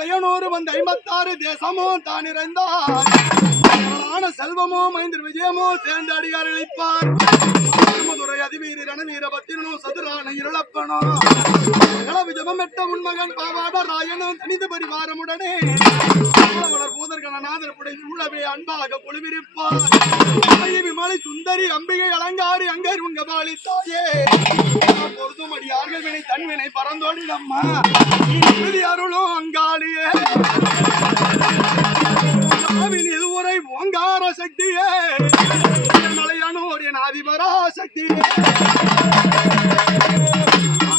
மலையனூர் வந்து 56 தேசமும் தான் இறைந்தார் செல்வமோ மைந்தர் விஜயமோ சேர்ந்து அடிகார் இழைப்பார் மதுரை அதிவீரி ரணவீர பத்திரனும் சதுரான இருளப்பனோ விஜபம் எட்ட உண்மகன் பாவாட ராயனும் தனித பரிவாரமுடனே பூதர்கணநாதர் புடை உள்ளவே அன்பாக குழுவிருப்பார் விமலை சுந்தரி அம்பிகை அலங்காரி அங்கர் உங்க பாலி தாயே பொருத்தும் அடியார்கள் வினை தன்வினை பறந்தோடி நம்மா அருளும் அங்காளியே இதுவரை ஓங்கார சக்தியே மலையானோர் என் ஆதிபரா சக்தியே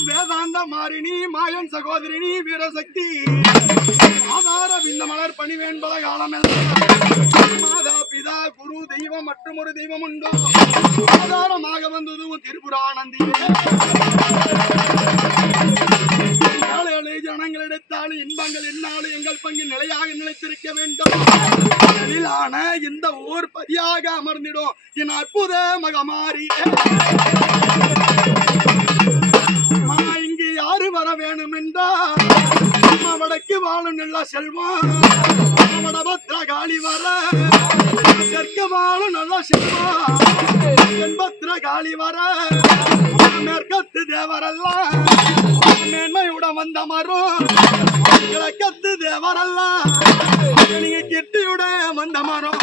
வேதாந்த மாறினி மாயன் சகோதரினி வீரசக்தி ஆதார விந்த மலர் பணிவேன்பத காலமெல்லாம் மாதா பிதா குரு தெய்வம் மற்றும் ஒரு தெய்வம் உண்டோ ஆதாரமாக வந்ததும் திருபுரானந்தியே ஜனங்களிடத்தால் இன்பங்கள் என்னாலும் எங்கள் பங்கு நிலையாக நிலைத்திருக்க வேண்டும் இந்த ஊர் பதியாக அமர்ந்திடும் என் அற்புத மகமாரியே இங்கு யாரு வர வேணும் என்றால் வடக்கு வாழும் நல்ல செல்வம் வடபத்ர காளி வர தெற்கு வாழும் நல்ல செல்வம் தென்பத்ர காளி வர மேற்கத்து தேவரெல்லாம் மேன்மையுடன் வந்த மரம் கிழக்கத்து தேவரெல்லாம் நீங்க கெட்டியுடன் வந்த மரம்